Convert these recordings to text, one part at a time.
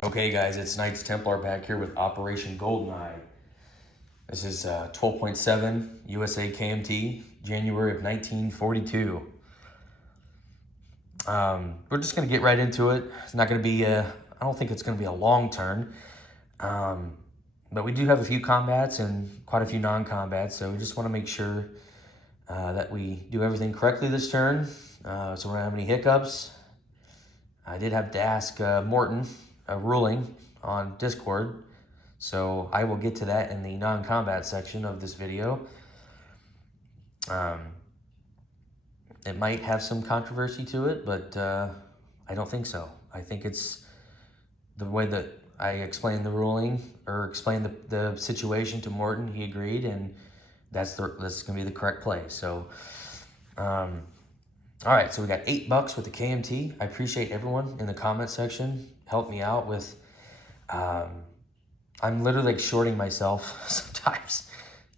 Okay guys, it's Knights Templar back here with Operation GoldenEye. This is 12.7 USA KMT, January of 1942. We're just going to get right into it. It's not going to be, I don't think it's going to be a long turn. But we do have a few combats and quite a few non-combats, so we just want to make sure that we do everything correctly this turn. So we're not have any hiccups. I did have to ask Morton a ruling on Discord, so I will get to that in the non-combat section of this video. It might have some controversy to it, but I don't think so. I think it's the way that I explained the ruling or explained the situation to Morton. He agreed, and that's going to be the correct play. So, all right, so we got $8 with the KMT. I appreciate everyone in the comment section. Help me out with, I'm literally like shorting myself sometimes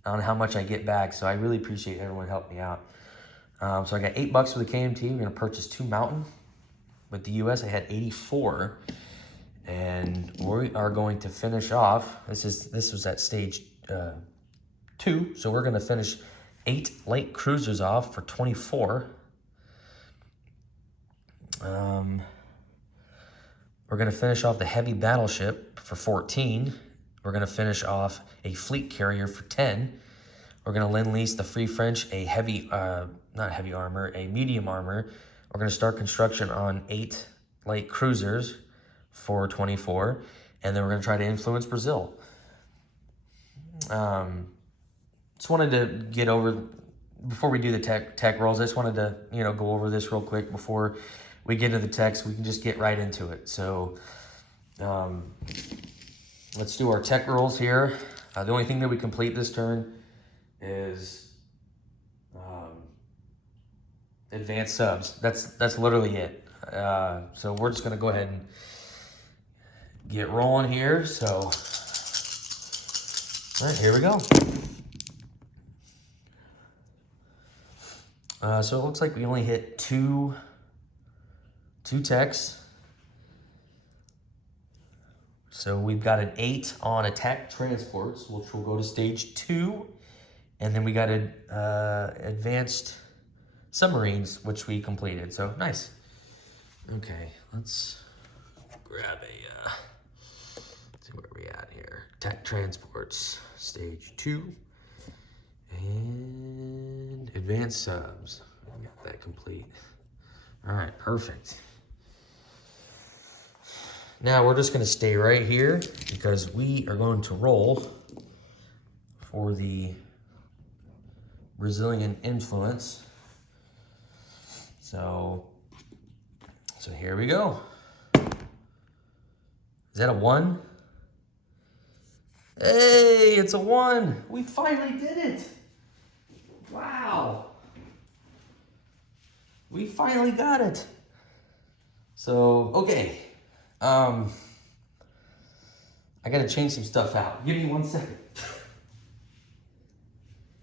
on how much I get back. So I really appreciate everyone helping me out. So I got $8 for the KMT. We're gonna purchase 2 Mountain. With the US, I had 84. And we are going to finish off, this was at stage 2. So we're gonna finish 8 light cruisers off for 24. We're going to finish off the heavy battleship for 14. We're going to finish off a fleet carrier for 10. We're going to lend-lease the Free French a heavy, not heavy armor, a medium armor. We're going to start construction on 8 light cruisers for 24. And then we're going to try to influence Brazil. Just wanted to get over, before we do the tech rolls, I just wanted to, go over this real quick before we get into the text. We can just get right into it. So let's do our tech rolls here. The only thing that we complete this turn is advanced subs. That's literally it. So we're just gonna go ahead and get rolling here. So all right, here we go. So it looks like we only hit two techs. So we've got an 8 on attack transports, which will go to stage 2. And then we got advanced submarines, which we completed. So nice. Okay, let's grab let's see where we at here. Attack transports, stage 2. And advanced subs. We got that complete. All right, perfect. Now we're just going to stay right here because we are going to roll for the Brazilian influence. So here we go. Is that a 1? Hey, it's a 1. We finally did it. Wow. We finally got it. So, okay. I gotta change some stuff out. Give me 1 second.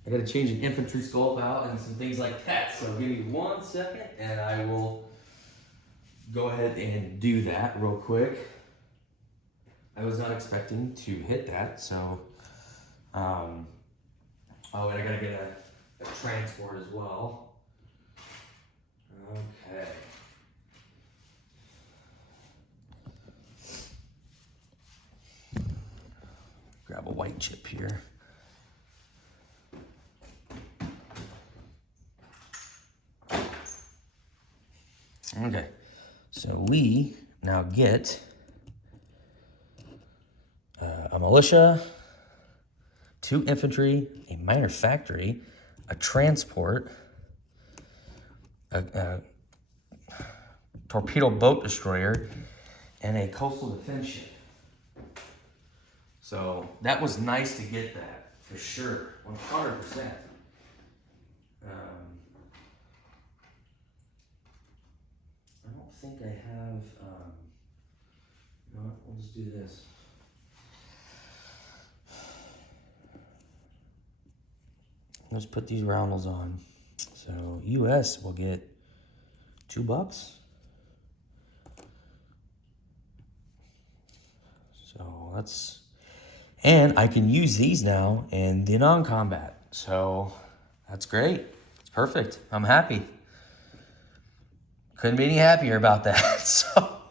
I gotta change an infantry sculpt out and some things like that. So give me 1 second and I will go ahead and do that real quick. I was not expecting to hit that, so oh, and I gotta get a transport as well. Okay. Grab a white chip here. Okay, so we now get a militia, 2 infantry, a minor factory, a transport, a torpedo boat destroyer, and a coastal defense ship. So that was nice to get that, for sure, 100%. I don't think I have, you know what, we'll just do this. Let's put these roundels on. So US will get $2. and I can use these now in the non-combat. So that's great. It's perfect. I'm happy. Couldn't be any happier about that. So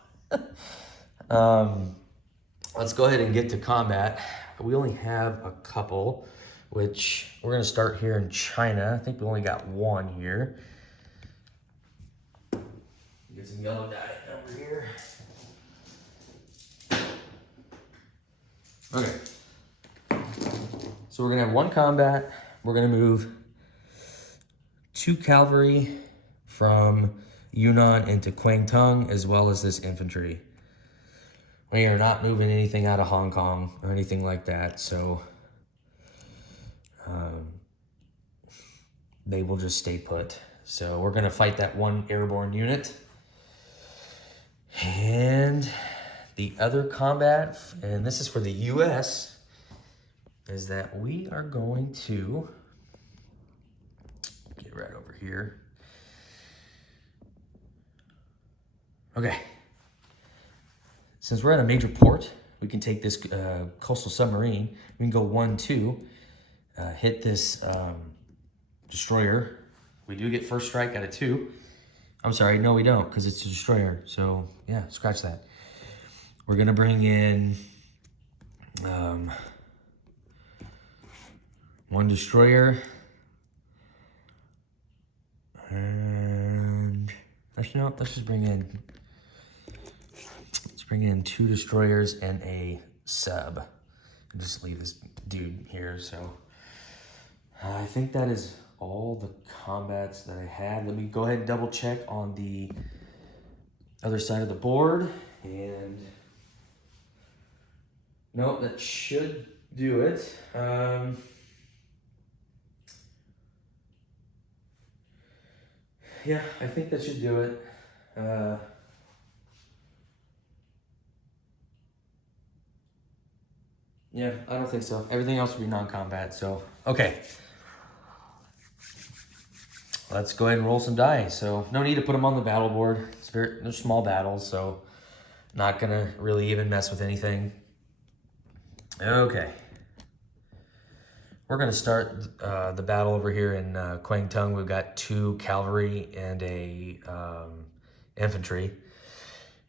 let's go ahead and get to combat. We only have a couple, which we're gonna start here in China. I think we only got one here. Get some yellow dye over here. Okay. So we're gonna have one combat. We're gonna move 2 cavalry from Yunnan into Kwangtung, as well as this infantry. We are not moving anything out of Hong Kong or anything like that, so they will just stay put. So we're gonna fight that one airborne unit. And the other combat, and this is for the US, is that we are going to get right over here. Okay. Since we're at a major port, we can take this coastal submarine. We can go 1-2, hit this destroyer. We do get first strike out of 2. I'm sorry, no we don't, because it's a destroyer. So yeah, scratch that. We're gonna bring in 1 destroyer. And let's just bring in 2 destroyers and a sub. And just leave this dude here. So I think that is all the combats that I had. Let me go ahead and double check on the other side of the board. And no, that should do it. Yeah, I think that should do it. Yeah, I don't think so. Everything else will be non-combat, so. Okay. Let's go ahead and roll some die. So no need to put them on the battle board. They're small battles, so not gonna really even mess with anything. Okay. We're gonna start the battle over here in Kwangtung. We've got 2 cavalry and a infantry.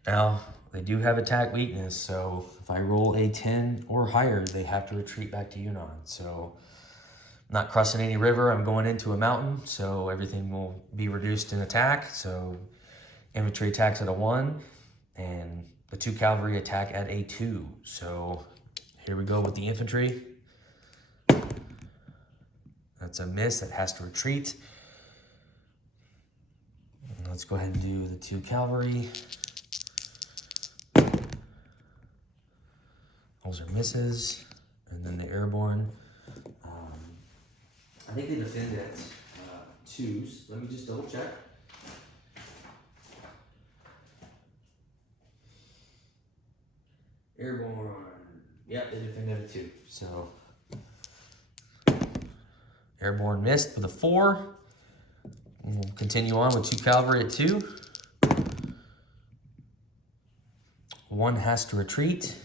Now, they do have attack weakness, so if I roll a 10 or higher, they have to retreat back to Yunnan. So I'm not crossing any river, I'm going into a mountain, so everything will be reduced in attack. So infantry attacks at a 1, and the 2 cavalry attack at a 2. So here we go with the infantry. That's a miss, that has to retreat. And let's go ahead and do the 2 cavalry. Those are misses. And then the airborne. I think they defend at 2s. Let me just double check. Airborne. Yep, they defend at a 2. So airborne missed with a 4. We'll continue on with 2 cavalry at 2. 1 has to retreat.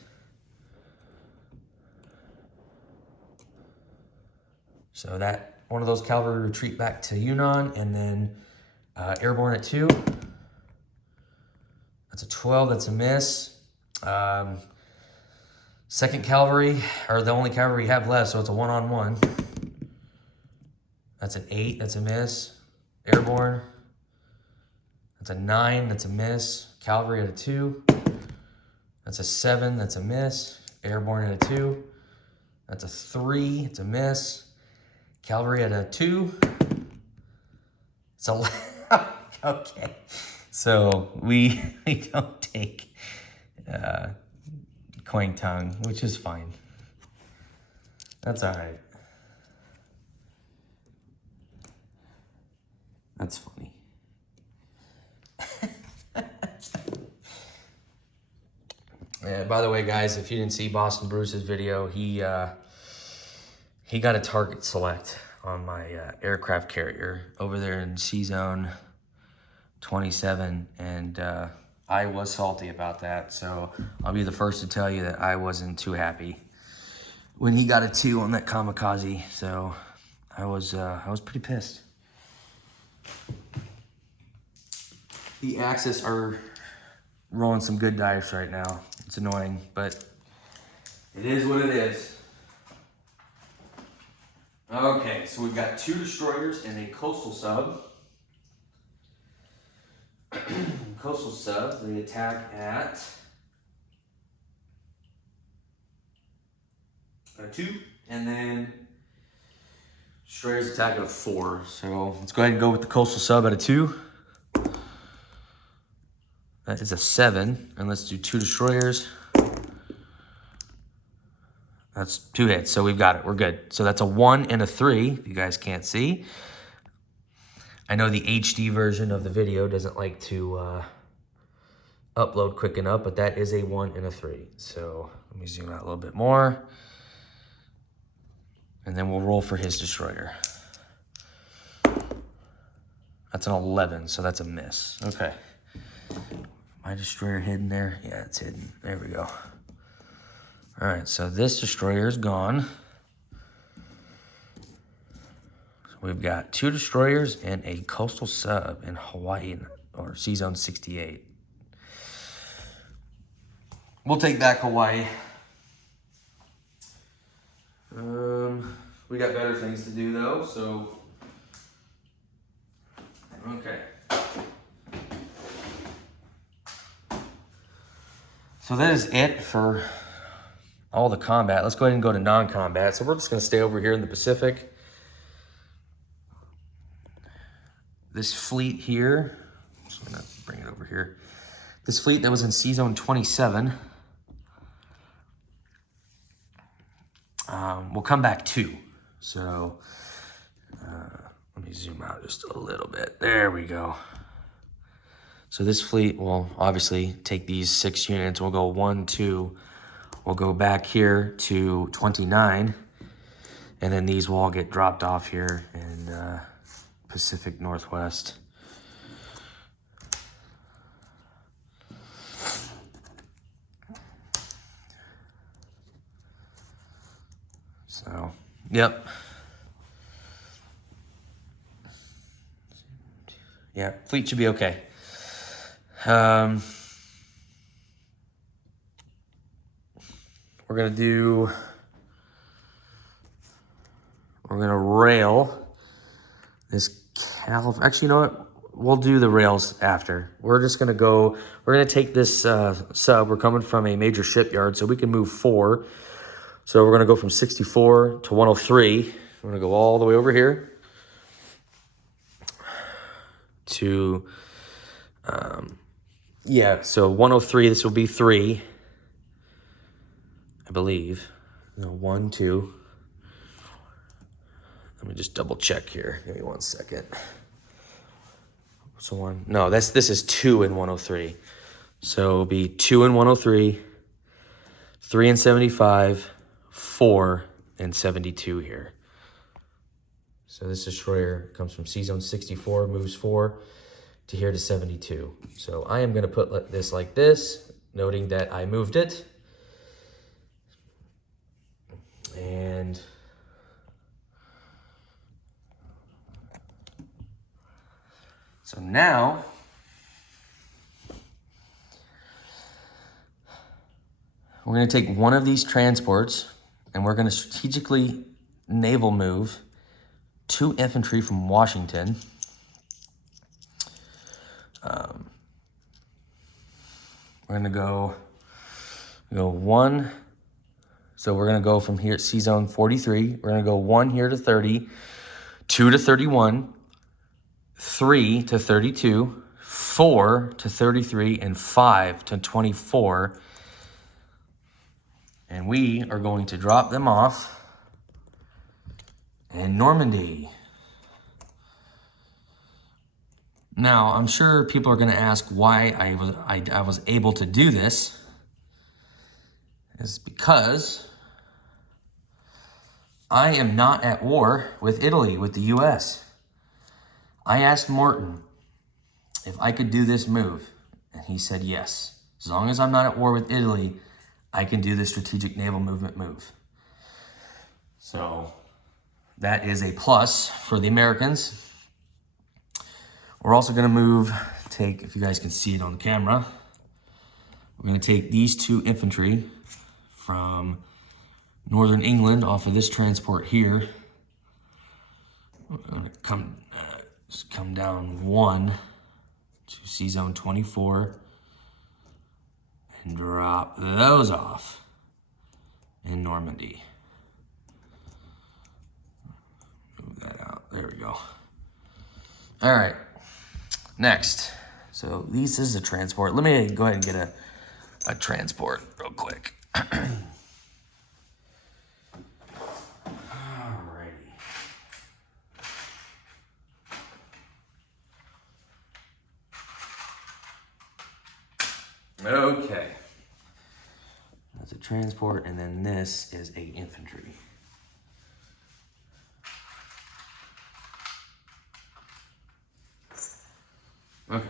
So that one of those cavalry retreat back to Yunnan, and then airborne at 2. That's a 12, that's a miss. Second cavalry, or the only cavalry we have left, so it's a 1-on-1. That's an 8, that's a miss. Airborne, that's a 9, that's a miss. Cavalry at a 2. That's a 7, that's a miss. Airborne at a 2. That's a 3, it's a miss. Cavalry at a 2. It's a okay. So we don't take Kwangtung, which is fine. That's all right. That's funny. By the way, guys, if you didn't see Boston Bruce's video, he got a target select on my aircraft carrier over there in C Zone 27, and I was salty about that. So I'll be the first to tell you that I wasn't too happy when he got a 2 on that kamikaze. So I was pretty pissed. The Axis are rolling some good dice right now. It's annoying, but it is what it is. Okay, so we've got 2 destroyers and a coastal sub. Coastal sub, they attack at a 2, and then destroyers attack at a 4. So let's go ahead and go with the coastal sub at a 2. That is a 7, and let's do 2 destroyers. That's 2 hits, so we've got it. We're good. So that's a 1 and a 3, if you guys can't see. I know the HD version of the video doesn't like to upload quick enough, but that is a 1 and a 3. So let me zoom out a little bit more. And then we'll roll for his destroyer. That's an 11, so that's a miss. Okay. My destroyer hidden there? Yeah, it's hidden. There we go. All right, so this destroyer is gone. So we've got 2 destroyers and a coastal sub in Hawaii, or C-Zone 68. We'll take back Hawaii. We got better things to do though, so okay. So that is it for all the combat. Let's go ahead and go to non-combat. So we're just gonna stay over here in the Pacific. This fleet here, I'm just gonna bring it over here. This fleet that was in C-Zone 27, we'll come back 2. So let me zoom out just a little bit. There we go. So this fleet will obviously take these 6 units. We'll go 1, 2. We'll go back here to 29. And then these will all get dropped off here in Pacific Northwest. So, yep. Yeah, fleet should be okay. We're gonna rail this actually, you know what? We'll do the rails after. We're gonna take this sub. We're coming from a major shipyard, so we can move 4. So we're gonna go from 64 to 103. We're gonna go all the way over here to, yeah, so 103, this will be 3, I believe. No, 1, 2. Let me just double check here. Give me 1 second. So 1, no, this is 2 in 103. So it'll be 2 in 103, 3 in 75, 4 in 72 here. So this destroyer comes from C-Zone 64, moves 4 to here to 72. So I am going to put this like this, noting that I moved it. And so now we're going to take one of these transports and we're going to strategically naval move 2 infantry from Washington. We're going to go 1. So we're going to go from here at C-Zone 43. We're going to go 1 here to 30, 2 to 31, 3 to 32, 4 to 33, and 5 to 24. And we are going to drop them off in Normandy. Now, I'm sure people are going to ask why I was able to do this. It's because I am not at war with Italy, with the US. I asked Morton if I could do this move, And he said, yes, as long as I'm not at war with Italy, I can do the strategic naval movement move. So that is a plus for the Americans. We're also going to take, if you guys can see it on camera, we're going to take these 2 infantry from Northern England off of this transport here. We're going to come down 1 to C Zone 24 and drop those off in Normandy. Move that out. There we go. All right. Next. So this is a transport. Let me go ahead and get a transport real quick. Alrighty. Okay. That's a transport, and then this is a infantry. Okay.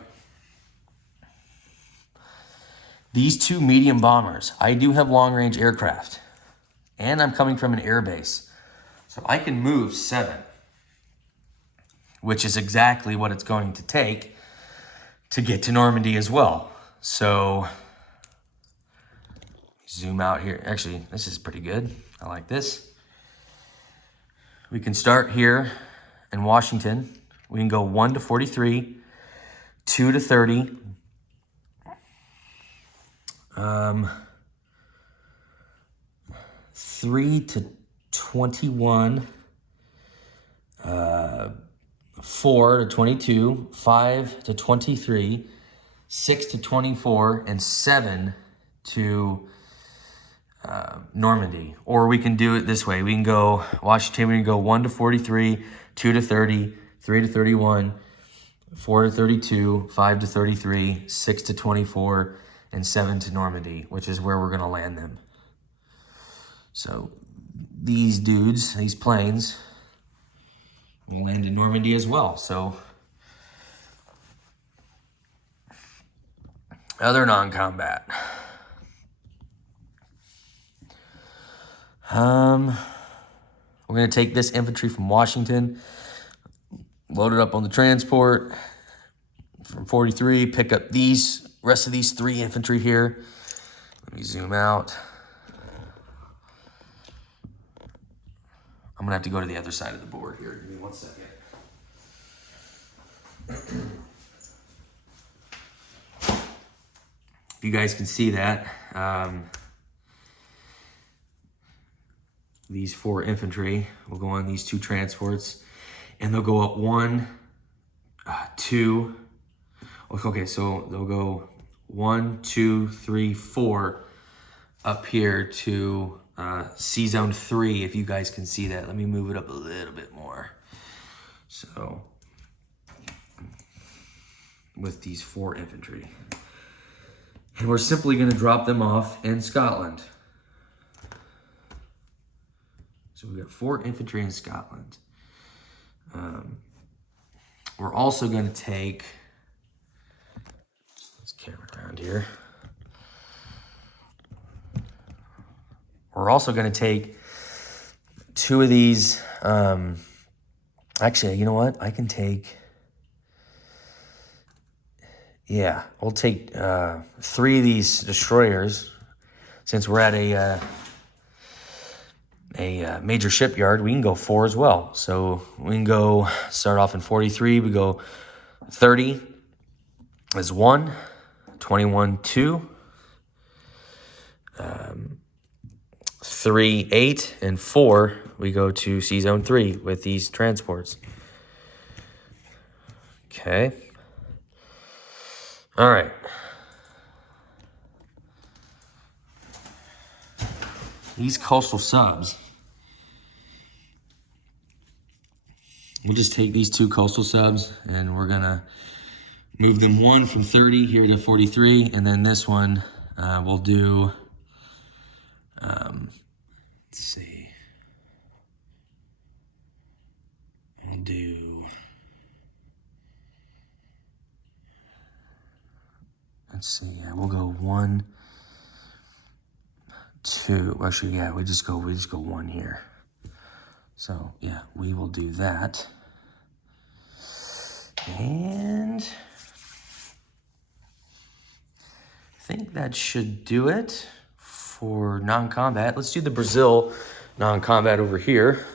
These 2 medium bombers, I do have long-range aircraft, and I'm coming from an air base. So I can move 7, which is exactly what it's going to take to get to Normandy as well. So zoom out here. Actually, this is pretty good. I like this. We can start here in Washington. We can go 1 to 43, 2 to 30, 3 to 21, 4 to 22, 5 to 23, 6 to 24, and 7 to Normandy. Or we can do it this way. We can go Washington, we can go 1 to 43, 2 to 30, 3 to 31, 4 to 32, 5 to 33, 6 to 24, and 7 to Normandy, which is where we're going to land them. So these dudes, these planes, will land in Normandy as well. So other non-combat. We're going to take this infantry from Washington, load it up on the transport from 43, pick up these rest of these 3 infantry here. Let me zoom out. I'm going to have to go to the other side of the board here. Give me 1 second. If you guys can see that, these 4 infantry will go on these 2 transports, and they'll go up 1, 2. Okay, so they'll go 1, 2, 3, 4 up here to C Zone 3, if you guys can see that. Let me move it up a little bit more. So, with these 4 infantry. And we're simply going to drop them off in Scotland. So we got 4 infantry in Scotland. We're also going to take, let's camera around here. We're also going to take 2 of these. Actually, you know what? I can take, yeah, we'll take 3 of these destroyers, since we're at a major shipyard. We can go 4 as well. So we can go start off in 43. We go 30 is 1, 21, 2, 3, 8, and 4. We go to C Zone 3 with these transports. Okay. All right. These coastal subs, we'll just take these 2 coastal subs and we're gonna move them 1 from 30 here to 43, and then this one we'll do, let's see, I'll do, let's see, yeah, we'll go 1, 2. Actually, yeah, we just go 1 here. So yeah, we will do that. And I think that should do it for non-combat. Let's do the Brazil non-combat over here.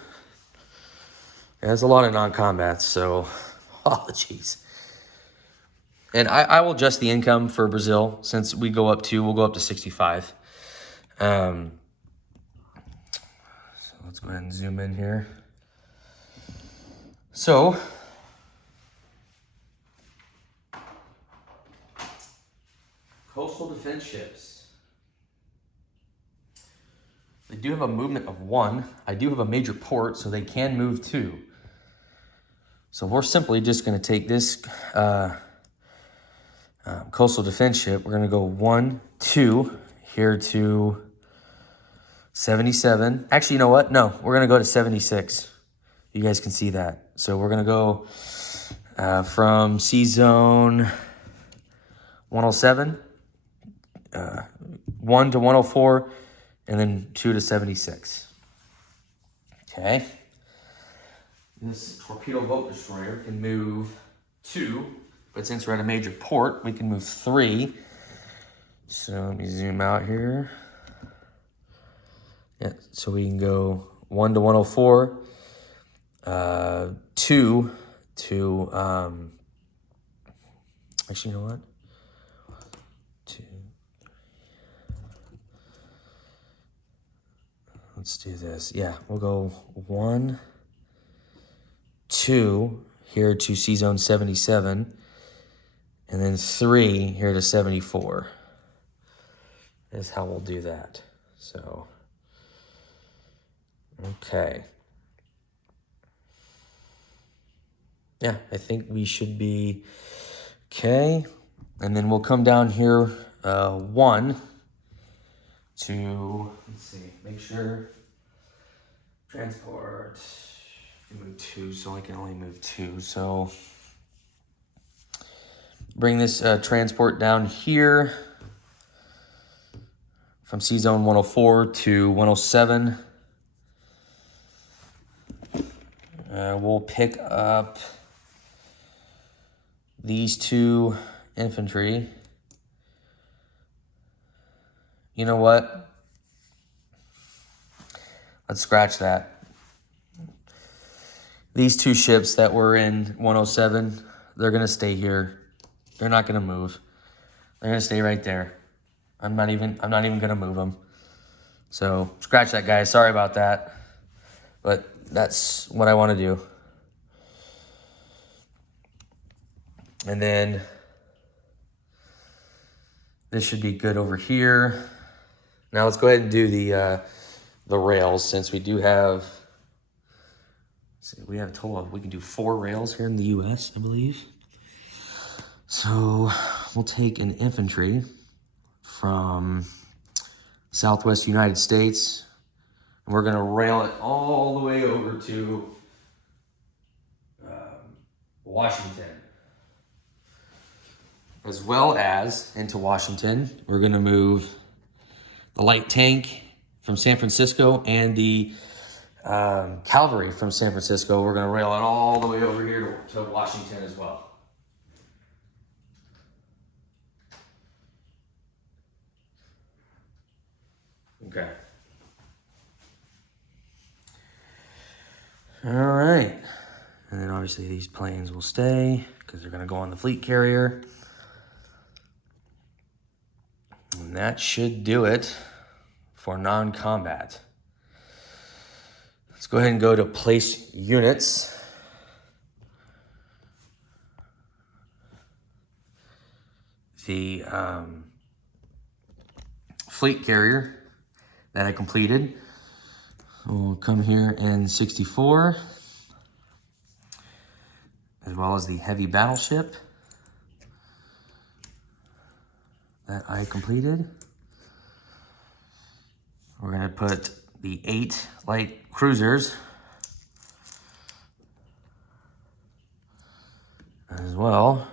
Yeah, there's a lot of non-combats, so apologies. And I will adjust the income for Brazil since we'll go up to 65. So let's go ahead and zoom in here. So coastal defense ships. They do have a movement of 1. I do have a major port, so they can move 2. So we're simply just going to take this coastal defense ship. We're going to go 1, 2 here to 77. Actually, you know what? No, we're going to go to 76. You guys can see that. So we're going to go from C zone 107, 1 to 104, and then 2 to 76. Okay. This torpedo boat destroyer can move 2, but since we're at a major port, we can move 3. So let me zoom out here. Yeah, so we can go 1 to 104, 2 to, actually, you know what? 2. Let's do this. Yeah, we'll go 1, 2 here to C zone 77, and then 3 here to 74. Is how we'll do that. So, okay. Yeah, I think we should be okay. And then we'll come down here 1 to, let's see, make sure transport, move 2, so I can only move 2. So bring this transport down here from C zone 104 to 107. We'll pick up these 2 infantry. You know what? Let's scratch that. These 2 ships that were in 107, they're going to stay here. They're not going to move. They're going to stay right there. I'm not even going to move them. So scratch that, guys. Sorry about that. But that's what I want to do. And then this should be good over here. Now let's go ahead and do the rails, since we do have, we have a total of, we can do 4 rails here in the US, I believe. So we'll take an infantry from Southwest United States, and we're gonna rail it all the way over to Washington. As well as into Washington, we're gonna move the light tank from San Francisco and the cavalry from San Francisco. We're gonna rail it all the way over here to Washington as well. Okay. All right. And then obviously these planes will stay because they're going to go on the fleet carrier. And that should do it for non-combat. Let's go ahead and go to place units. The fleet carrier that I completed will come here in 64, as well as the heavy battleship that I completed. We're gonna put the 8 light cruisers as well.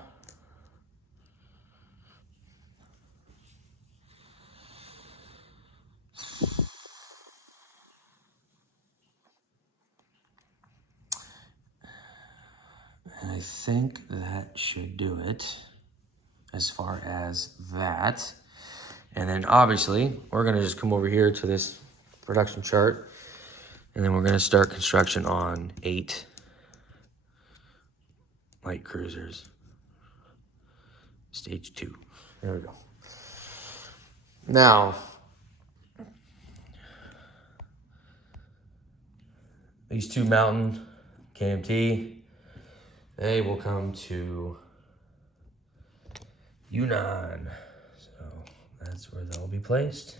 think that should do it as far as that. And then obviously, we're gonna just come over here to this production chart, and then we're gonna start construction on 8 light cruisers. Stage 2. There we go. Now, these 2 Mountain KMT, they will come to Yunnan. So that's where they'll be placed.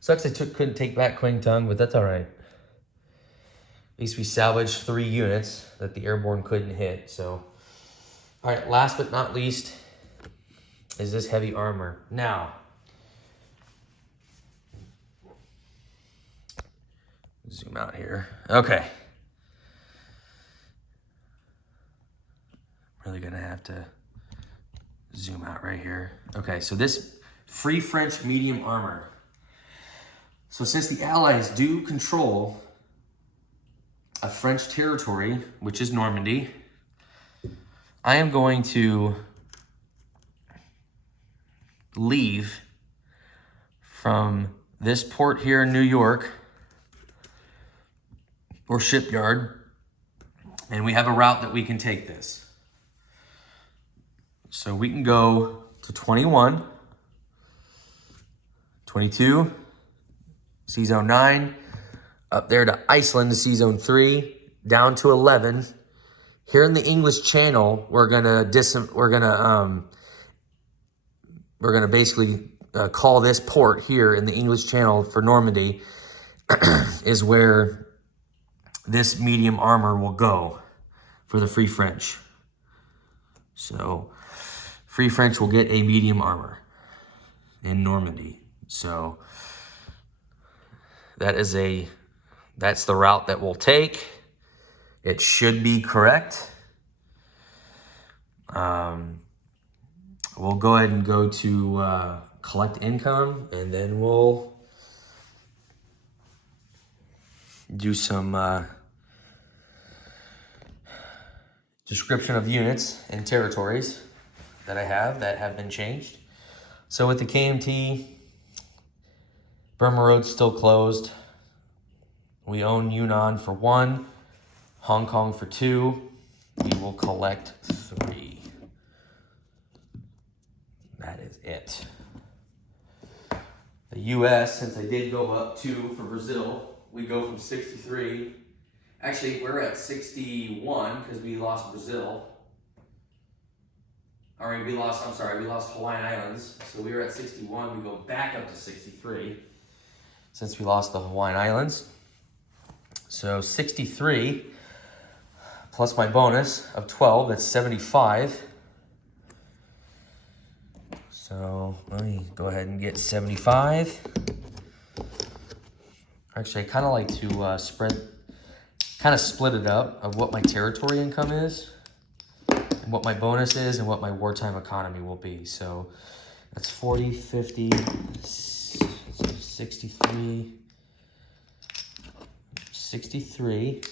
Sucks they couldn't take back Kwangtung, but that's all right. At least we salvaged 3 units that the airborne couldn't hit. So, all right, last but not least is this heavy armor. Now, zoom out here. Okay. Really gonna have to zoom out right here. Okay, so this Free French medium armor. So since the Allies do control a French territory, which is Normandy, I am going to leave from this port here in New York, or shipyard, and we have a route that we can take this. So we can go to 21, 22, C-Zone 9, up there to Iceland to C-Zone 3, down to 11. Here in the English Channel, we're gonna basically call this port here in the English Channel for Normandy is where this medium armor will go for the Free French. So Free French will get a medium armor in Normandy. So that's the route that we'll take. It should be correct. We'll go ahead and go to collect income, and then we'll do some description of units and territories that I have that have been changed. So with the KMT, Burma Road's still closed. We own Yunnan for 1, Hong Kong for 2. We will collect 3. That is it. The US, since I did go up 2 for Brazil, we go from 63. Actually, we're at 61 because we lost Brazil. We lost Hawaiian Islands. So we were at 61. We go back up to 63 since we lost the Hawaiian Islands. So 63 plus my bonus of 12, that's 75. So let me go ahead and get 75. Actually, I kind of like to split it up of what my territory income is, and what my bonus is, and what my wartime economy will be. So that's 40, 50, 63, 63.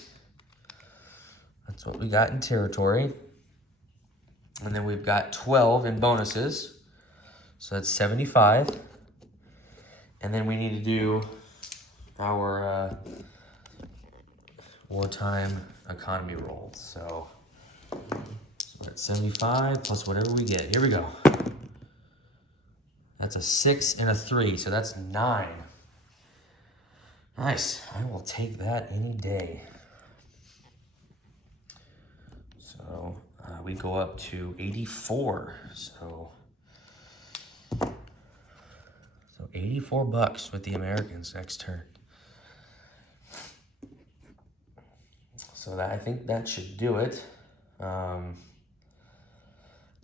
That's what we got in territory. And then we've got 12 in bonuses. So that's 75. And then we need to do our wartime economy roll. So that's 75 plus whatever we get. Here we go. That's a 6 and a 3, so that's 9. Nice. I will take that any day. So we go up to 84. So 84 bucks with the Americans next turn. So I think that should do it.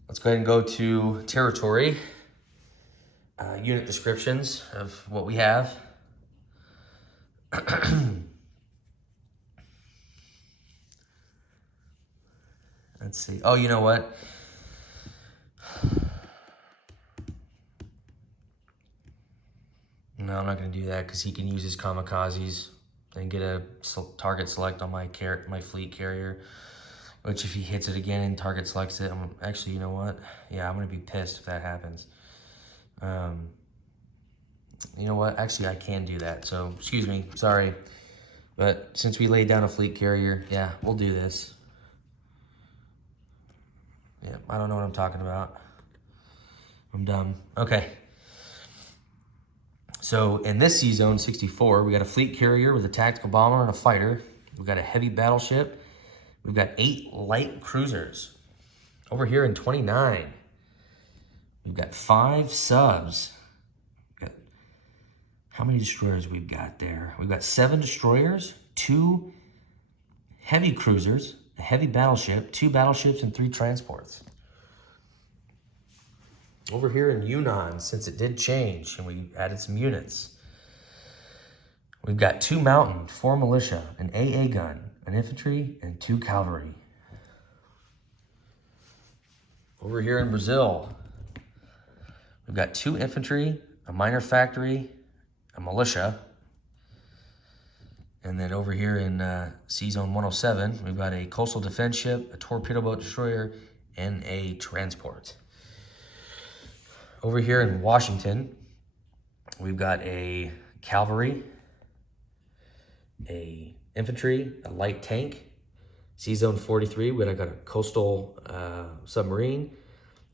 Let's go ahead and go to territory. Unit descriptions of what we have. Let's see. Oh, you know what? No, I'm not going to do that because he can use his kamikazes and get a target select on my fleet carrier. Which if he hits it again and target selects it, actually, you know what? Yeah, I'm going to be pissed if that happens. You know what? Actually, I can do that. So, excuse me. Sorry. But since we laid down a fleet carrier, yeah, we'll do this. Yeah, I don't know what I'm talking about. I'm dumb. Okay. So in this C-Zone 64, we got a fleet carrier with a tactical bomber and a fighter. We've got a heavy battleship. We've got 8 light cruisers. Over here in 29, we've got 5 subs. How many destroyers we've got there? We've got 7 destroyers, 2 heavy cruisers, a heavy battleship, 2 battleships, and 3 transports. Over here in Yunnan, since it did change and we added some units, we've got 2 mountain, 4 militia, an AA gun, an infantry, and 2 cavalry. Over here in Brazil, we've got 2 infantry, a minor factory, a militia. And then over here in C-Zone 107, we've got a coastal defense ship, a torpedo boat destroyer, and a transport. Over here in Washington, we've got a cavalry, a infantry, a light tank. C-Zone 43, we got a coastal submarine.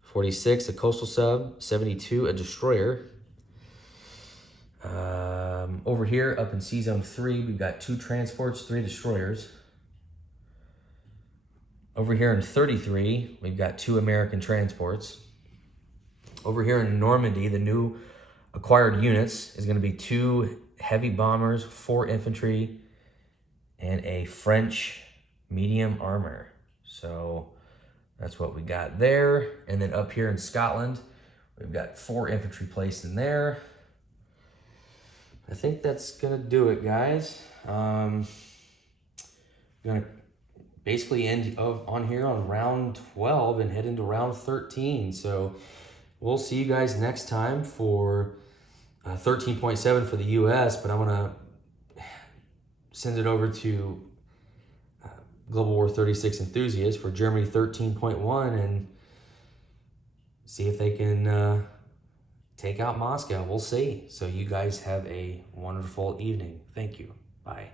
46, a coastal sub. 72, a destroyer. Over here, up in C-Zone 3, we've got 2 transports, 3 destroyers. Over here in 33, we've got 2 American transports. Over here in Normandy, the new acquired units is going to be 2 heavy bombers, 4 infantry, and a French medium armor. So that's what we got there. And then up here in Scotland, we've got 4 infantry placed in there. I think that's going to do it, guys. I'm going to basically end on here on round 12 and head into round 13. So we'll see you guys next time for 13.7 for the US, but I'm going to send it over to Global War 36 enthusiasts for Germany 13.1 and see if they can take out Moscow. We'll see. So you guys have a wonderful evening. Thank you. Bye.